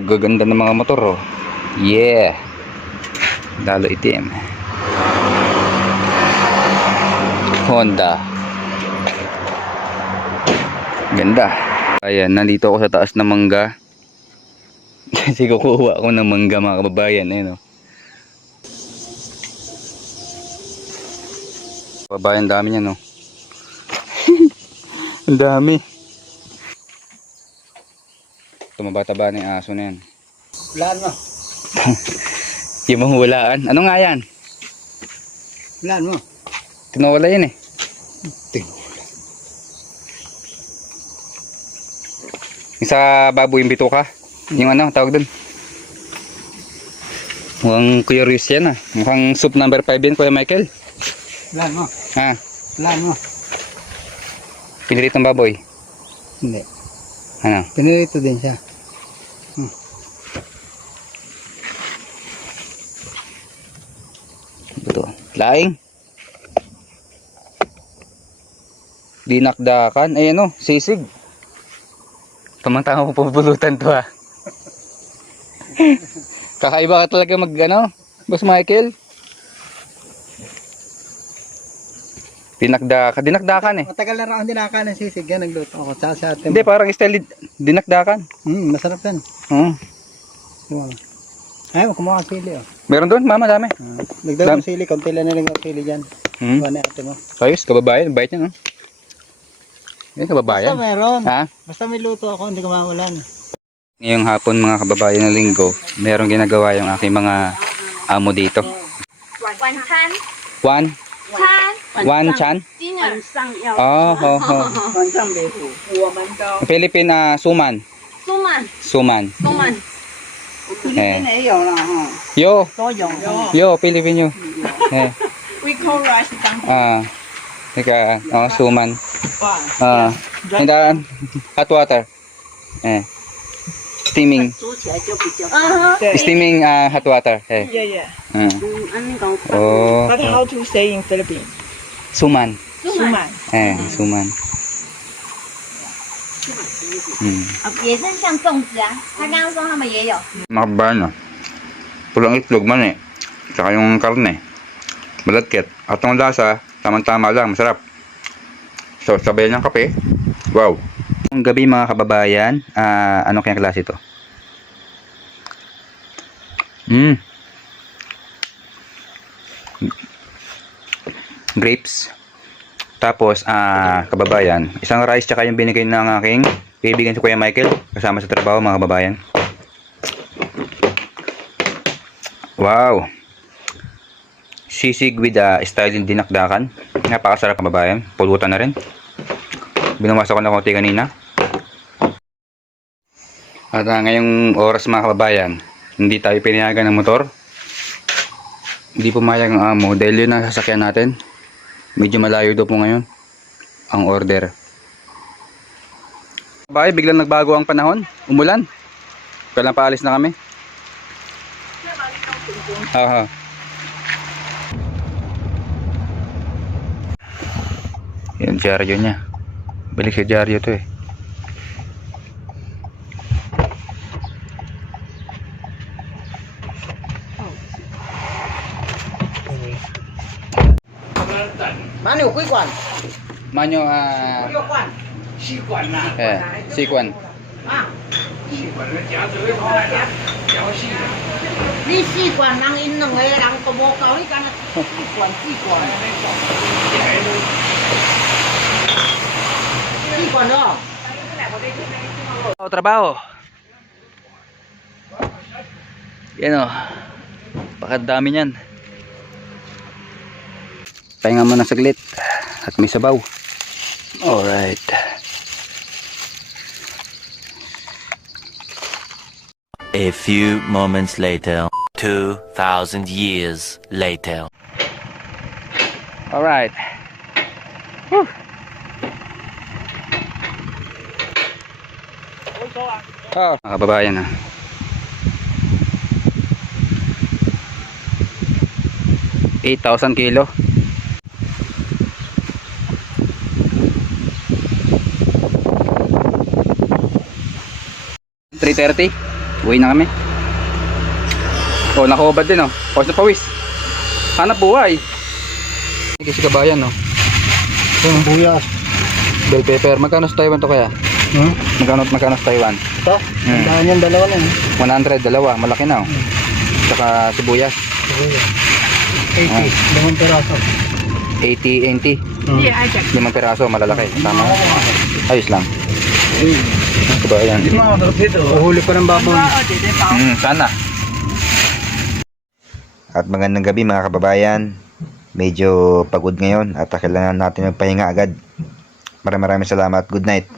Wow, gaganda ng mga motor oh. Yeah. Lalo itim. Honda. Ganda. Ayan, nandito ako sa taas ng mangga. Kasi kukuha ako ng mangga mga kababayan. Ayan oh. Kababayan, dami niyan oh. Ang dami. Tumaba-taba na yung aso na yan. Hulaan mo. Yung mahulaan. Ano nga yan? Hulaan mo. Tinawala yan eh. Yung sa baboy yung bituka. Yung ano, tawag dun. Mukhang curious yan ah. Mukhang soup number 5 yan, Kuya Michael. Hulaan mo. Ha? Hulaan mo. Pinilit ng baboy. Hindi. Ano? Pinirito din siya. Ito. Laing. Dinakdakan. Ayan o, sisig. Tamang-tama ko pupulutan to ha. Kakaiba ka talaga mag ano, Boss Michael. Dinakdakan eh. Matagal na akong dinaka ng sisig. Yan, nagluto ako. Tsaka sa atin. Hindi, parang style dinakdakan. Masarap yan. Ay, kumuha ka sili oh. Meron doon, mama, dami. Nagdagan ng sili. Kaunti lang na lang ang sili dyan. Kuha na ate mo. Ayos, kababayan, bait niya no. Yan, kababayan. Basta meron. Ha? Basta may luto ako, hindi ko mamulan. Ngayong hapon mga kababayan ng linggo, merong ginagawa yung aking mga amo dito. 晚餐 One 餐 One chan? 晚上要 Oh, ho, ho. 晚上没煮，我们都 Philippine suman. 苏曼 Suman. 苏曼 Eh. 也有了哈， Yo, 都有。 yo, Philippine yo. Eh. We call rice tang Teka, suman. wow. Hindaan, hot water. Eh. Steaming. 煮起来就比较Steaming hot water. Eh. Yeah, yeah. Oh. But how to say in Philippines? Suman. 苏曼 Eh, suman. 也是像粽子啊，他刚刚说他们也有。 Makabayan ah. Pulang itlog man eh. Tsaka yung karne. Malagkit. At ang lasa, tamang-tama lang. Masarap. So, sabay ng kape. Wow. Ang gabi mga kababayan, ano kayang klase ito? Grapes. Tapos, kababayan, isang rice tsaka yung binigay ng aking kaibigan si Kuya Michael. Kasama sa trabaho mga kababayan. Wow. Sisig with style in dinakdakan. Napakasarap kababayan. Pulutan na rin. Binumasa ko na konti kanina. At ngayong oras mga kababayan, hindi tayo pinayagan ng motor. Hindi pumayag ang amo dahil yun ang sasakyan natin. Medyo malayo daw po ngayon ang order. Bakit biglang nagbago ang panahon? Umulan. Kailan paalis na kami? Aha. Yung dyaryo niya. Balik sa dyaryo to eh. Mana有归管？ Manyo 有管，吸管呐。 sikwan. 吸管的夹子会好夹细的。你吸管人因两个人都无够，你干那吸管。吸管哦。 Trabaho. Yan o. Pakadami niyan. Pahinga mo na saglit. At may sabaw. Alright. A few moments later. 2,000 years later. Alright. Whew. Mga kababayan ha. $8,000 kilo. 330. Uwi na kami. Oh, nakahubad din oh. Pawis na pawis. Hanap buhay. Kasi kabayan oh. Yung buyas. Bell pepper. Magkano sa Taiwan to kaya? Magkano sa Taiwan? Ito? Tandaan yan, dalawa na yun. 100, dalawa. Malaki na oh. Tsaka sibuyas. 80, 5 peraso. 80, 5 peraso, malalaki. Tama. Ayos lang. Kabayan. Uhuli pa ng baboy. Sana. At magandang gabi mga kababayan. Medyo pagod ngayon at kailangan natin magpahinga agad. Maraming salamat. Good night.